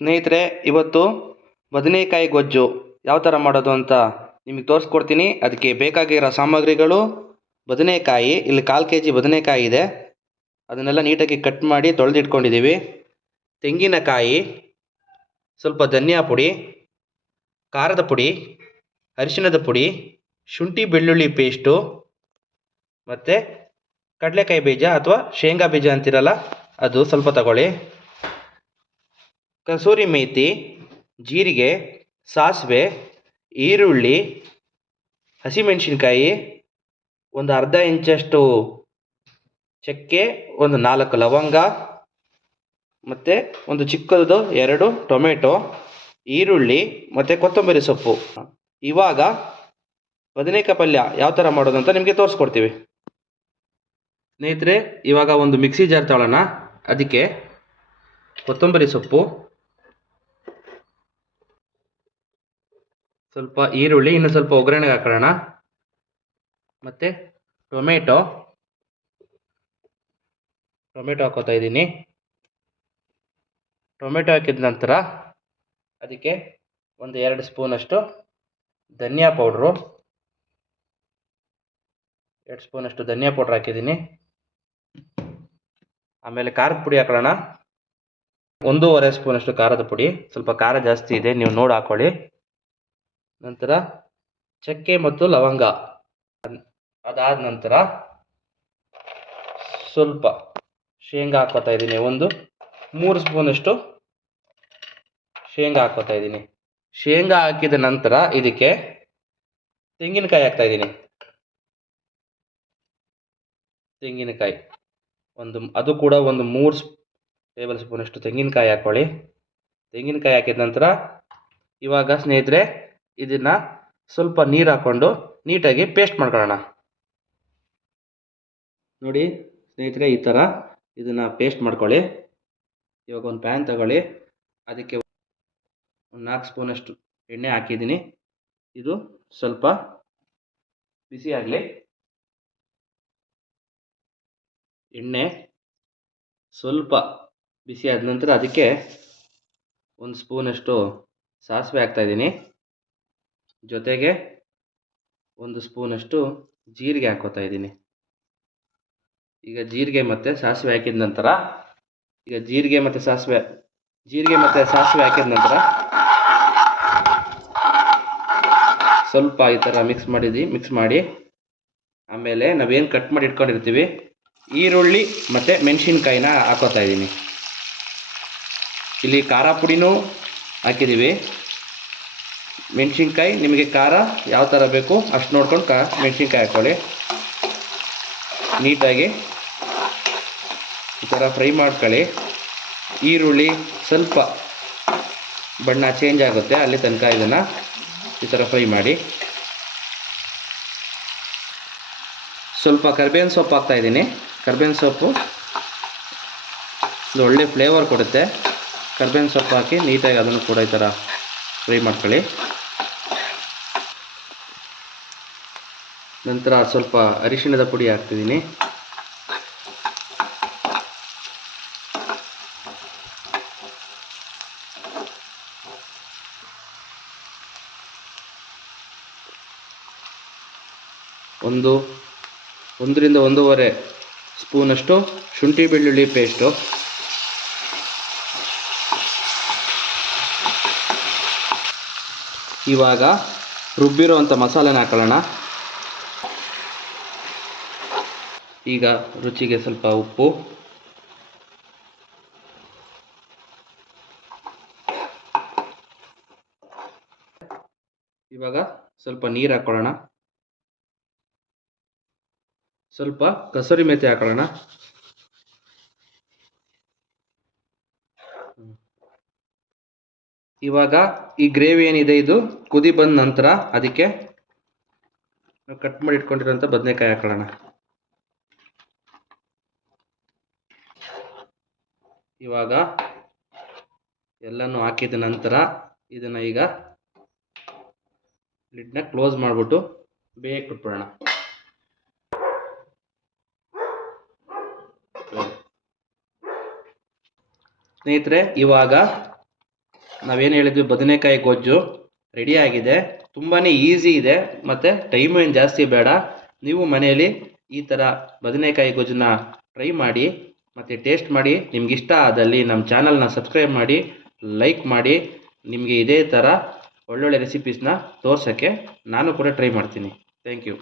ಸ್ನೇಹಿತರೆ, ಇವತ್ತು ಬದನೆಕಾಯಿ ಗೊಜ್ಜು ಯಾವ ಥರ ಮಾಡೋದು ಅಂತ ನಿಮಗೆ ತೋರಿಸ್ಕೊಡ್ತೀನಿ. ಅದಕ್ಕೆ ಬೇಕಾಗಿರೋ ಸಾಮಗ್ರಿಗಳು: ಬದನೆಕಾಯಿ, ಇಲ್ಲಿ 1/4 kg ಬದನೆಕಾಯಿ ಇದೆ, ಅದನ್ನೆಲ್ಲ ನೀಟಾಗಿ ಕಟ್ ಮಾಡಿ ತೊಳೆದಿಟ್ಕೊಂಡಿದ್ದೀವಿ. ತೆಂಗಿನಕಾಯಿ, ಸ್ವಲ್ಪ ಧನಿಯಾ ಪುಡಿ, ಖಾರದ ಪುಡಿ, ಅರಿಶಿಣದ ಪುಡಿ, ಶುಂಠಿ ಬೆಳ್ಳುಳ್ಳಿ ಪೇಸ್ಟು, ಮತ್ತು ಕಡಲೆಕಾಯಿ ಬೀಜ ಅಥವಾ ಶೇಂಗಾ ಬೀಜ ಅಂತಿರಲ್ಲ ಅದು ಸ್ವಲ್ಪ ತಗೊಳ್ಳಿ. ಕಸೂರಿ ಮೇಥಿ, ಜೀರಿಗೆ, ಸಾಸಿವೆ, ಈರುಳ್ಳಿ, ಹಸಿಮೆಣಸಿನ್ಕಾಯಿ, ಒಂದು ಅರ್ಧ ಇಂಚಷ್ಟು ಚಕ್ಕೆ, ಒಂದು 4 ಲವಂಗ, ಮತ್ತು ಒಂದು ಚಿಕ್ಕದು 2 ಟೊಮೆಟೊ, ಈರುಳ್ಳಿ ಮತ್ತು ಕೊತ್ತಂಬರಿ ಸೊಪ್ಪು. ಇವಾಗ ಬದನೆಕಾಯಿ ಪಲ್ಯ ಯಾವ ಥರ ಮಾಡೋದು ಅಂತ ನಿಮಗೆ ತೋರಿಸ್ಕೊಡ್ತೀವಿ. ಸ್ನೇಹಿತರೆ, ಇವಾಗ ಒಂದು ಮಿಕ್ಸಿ ಜಾರ್ ತಗೊಳ್ಳೋಣ. ಅದಕ್ಕೆ ಕೊತ್ತಂಬರಿ ಸೊಪ್ಪು, ಸ್ವಲ್ಪ ಈರುಳ್ಳಿ, ಇನ್ನು ಸ್ವಲ್ಪ ಒಗ್ಗರಣೆಗೆ ಹಾಕೊಳ್ಳೋಣ, ಮತ್ತು ಟೊಮೆಟೊ ಹಾಕೋತಾ ಇದ್ದೀನಿ. ಟೊಮೆಟೊ ಹಾಕಿದ ನಂತರ ಅದಕ್ಕೆ ಒಂದು 2 ಸ್ಪೂನಷ್ಟು ಧನಿಯಾ ಪೌಡ್ರು, 2 ಸ್ಪೂನಷ್ಟು ಧನಿಯಾ ಪೌಡ್ರ್ ಹಾಕಿದ್ದೀನಿ. ಆಮೇಲೆ ಖಾರದ ಪುಡಿ ಹಾಕೊಳ್ಳೋಣ, 1.5 ಸ್ಪೂನಷ್ಟು ಖಾರದ ಪುಡಿ. ಸ್ವಲ್ಪ ಖಾರ ಜಾಸ್ತಿ ಇದೆ, ನೀವು ನೋಡಿ ಹಾಕೊಳ್ಳಿ. ನಂತರ ಚಕ್ಕೆ ಮತ್ತು ಲವಂಗ. ಅದಾದ ನಂತರ ಸ್ವಲ್ಪ ಶೇಂಗಾ ಹಾಕೋತಾ ಇದ್ದೀನಿ, ಒಂದು 3 ಸ್ಪೂನಷ್ಟು ಶೇಂಗಾ ಹಾಕೋತಾ ಇದ್ದೀನಿ. ಶೇಂಗಾ ಹಾಕಿದ ನಂತರ ಇದಕ್ಕೆ ತೆಂಗಿನಕಾಯಿ ಹಾಕ್ತಾ ಇದ್ದೀನಿ. ತೆಂಗಿನಕಾಯಿ ಅದು ಕೂಡ ಒಂದು 3 ಟೇಬಲ್ ಸ್ಪೂನಷ್ಟು ತೆಂಗಿನಕಾಯಿ ಹಾಕ್ಕೊಳ್ಳಿ. ತೆಂಗಿನಕಾಯಿ ಹಾಕಿದ ನಂತರ ಇವಾಗ ಸ್ನೇಹಿತರೆ ಇದನ್ನು ಸ್ವಲ್ಪ ನೀರು ಹಾಕ್ಕೊಂಡು ನೀಟಾಗಿ ಪೇಸ್ಟ್ ಮಾಡ್ಕೊಳ್ಳೋಣ. ನೋಡಿ ಸ್ನೇಹಿತರೆ, ಈ ಥರ ಇದನ್ನು ಪೇಸ್ಟ್ ಮಾಡ್ಕೊಳ್ಳಿ. ಇವಾಗ ಒಂದು ಪ್ಯಾನ್ ತಗೊಳ್ಳಿ, ಅದಕ್ಕೆ ಒಂದು 4 ಸ್ಪೂನಷ್ಟು ಎಣ್ಣೆ ಹಾಕಿದ್ದೀನಿ. ಇದು ಸ್ವಲ್ಪ ಬಿಸಿ ಆಗಲಿ. ಎಣ್ಣೆ ಸ್ವಲ್ಪ ಬಿಸಿ ಆದ ನಂತರ ಅದಕ್ಕೆ 1 ಸ್ಪೂನಷ್ಟು ಸಾಸಿವೆ ಹಾಕ್ತಾಯಿದ್ದೀನಿ, ಜೊತೆಗೆ 1 ಸ್ಪೂನಷ್ಟು ಜೀರಿಗೆ ಹಾಕ್ಕೋತಾ ಇದ್ದೀನಿ. ಈಗ ಜೀರಿಗೆ ಮತ್ತು ಸಾಸಿವೆ ಹಾಕಿದ ನಂತರ ಜೀರಿಗೆ ಮತ್ತು ಸಾಸಿವೆ ಹಾಕಿದ ನಂತರ ಸ್ವಲ್ಪ ಈ ಥರ ಮಿಕ್ಸ್ ಮಾಡಿ ಆಮೇಲೆ ನಾವೇನು ಕಟ್ ಮಾಡಿ ಇಟ್ಕೊಂಡಿರ್ತೀವಿ ಈರುಳ್ಳಿ ಮತ್ತು ಮೆಣಸಿನ್ಕಾಯಿನ ಹಾಕೋತಾ ಇದ್ದೀನಿ. ಇಲ್ಲಿ ಖಾರ ಪುಡಿನೂ ಹಾಕಿದ್ದೀವಿ. ಮೆಣಸಿನ್ಕಾಯಿ ನಿಮಗೆ ಖಾರ ಯಾವ ಥರ ಬೇಕು ಅಷ್ಟು ನೋಡ್ಕೊಂಡು ಮೆಣಸಿನ್ಕಾಯಿ ಹಾಕ್ಕೊಳ್ಳಿ. ನೀಟಾಗಿ ಈ ಥರ ಫ್ರೈ ಮಾಡ್ಕೊಳ್ಳಿ. ಈರುಳ್ಳಿ ಸ್ವಲ್ಪ ಬಣ್ಣ ಚೇಂಜ್ ಆಗುತ್ತೆ ಅಲ್ಲಿ ತನಕ ಇದನ್ನು ಈ ಥರ ಫ್ರೈ ಮಾಡಿ. ಸ್ವಲ್ಪ ಕರಿಬೇವಿನ ಸೊಪ್ಪು ಹಾಕ್ತಾಯಿದ್ದೀನಿ. ಕರಿಬೇವಿನ ಸೊಪ್ಪು ಒಂದು ಒಳ್ಳೆ ಫ್ಲೇವರ್ ಕೊಡುತ್ತೆ. ಕರಿಬೇವಿನ ಸೊಪ್ಪು ಹಾಕಿ ನೀಟಾಗಿ ಅದನ್ನು ಕೂಡ ಈ ಥರ ಫ್ರೈ ಮಾಡ್ಕೊಳ್ಳಿ. ನಂತರ ಸ್ವಲ್ಪ ಅರಿಶಿಣದ ಪುಡಿ ಹಾಕ್ತಿದ್ದೀನಿ. ಒಂದರಿಂದ 1.5 ಸ್ಪೂನಷ್ಟು ಶುಂಠಿ ಬೆಳ್ಳುಳ್ಳಿ ಪೇಸ್ಟು, ಇವಾಗ ರುಬ್ಬಿರೋ ಅಂಥ ಮಸಾಲೆನ ಹಾಕೊಳ್ಳೋಣ. ಈಗ ರುಚಿಗೆ ಸ್ವಲ್ಪ ಉಪ್ಪು, ಇವಾಗ ಸ್ವಲ್ಪ ನೀರು ಹಾಕ್ಕೊಳ್ಳೋಣ. ಸ್ವಲ್ಪ ಕಸೂರಿ ಮೇಥಿ ಹಾಕೊಳ್ಳೋಣ. ಇವಾಗ ಈ ಗ್ರೇವಿ ಏನಿದೆ ಇದು ಕುದಿ ಬಂದ ನಂತರ ಅದಕ್ಕೆ ನಾವು ಕಟ್ ಮಾಡಿ ಇಟ್ಕೊಂಡಿರೋಂಥ ಬದನೆಕಾಯಿ ಹಾಕೊಳ್ಳೋಣ. ಇವಾಗ ಎಲ್ಲನೂ ಹಾಕಿದ ನಂತರ ಇದನ್ನು ಈಗ ಲಿಡ್ನ ಕ್ಲೋಸ್ ಮಾಡಿಬಿಟ್ಟು ಬೇಯಕ್ಕೆ ಬಿಟ್ಬಿಡೋಣ. ಸ್ನೇಹಿತರೆ, ಇವಾಗ ನಾವೇನು ಹೇಳಿದ್ವಿ ಬದನೆಕಾಯಿ ಗೊಜ್ಜು ರೆಡಿಯಾಗಿದೆ. ತುಂಬಾ ಈಸಿ ಇದೆ ಮತ್ತು ಟೈಮು ಏನು ಜಾಸ್ತಿ ಬೇಡ. ನೀವು ಮನೆಯಲ್ಲಿ ಈ ಥರ ಬದನೆಕಾಯಿ ಗೊಜ್ಜನ್ನ ಟ್ರೈ ಮಾಡಿ ಮತ್ತು ಟೇಸ್ಟ್ ಮಾಡಿ. ನಿಮ್ಗೆ ಇಷ್ಟ ಆದಲ್ಲಿ ನಮ್ಮ ಚಾನಲ್ನ ಸಬ್ಸ್ಕ್ರೈಬ್ ಮಾಡಿ, ಲೈಕ್ ಮಾಡಿ. ನಿಮಗೆ ಇದೇ ಥರ ಒಳ್ಳೊಳ್ಳೆ ರೆಸಿಪೀಸ್ನ ತೋರ್ಸೋಕ್ಕೆ ನಾನು ಕೂಡ ಟ್ರೈ ಮಾಡ್ತೀನಿ. Thank you.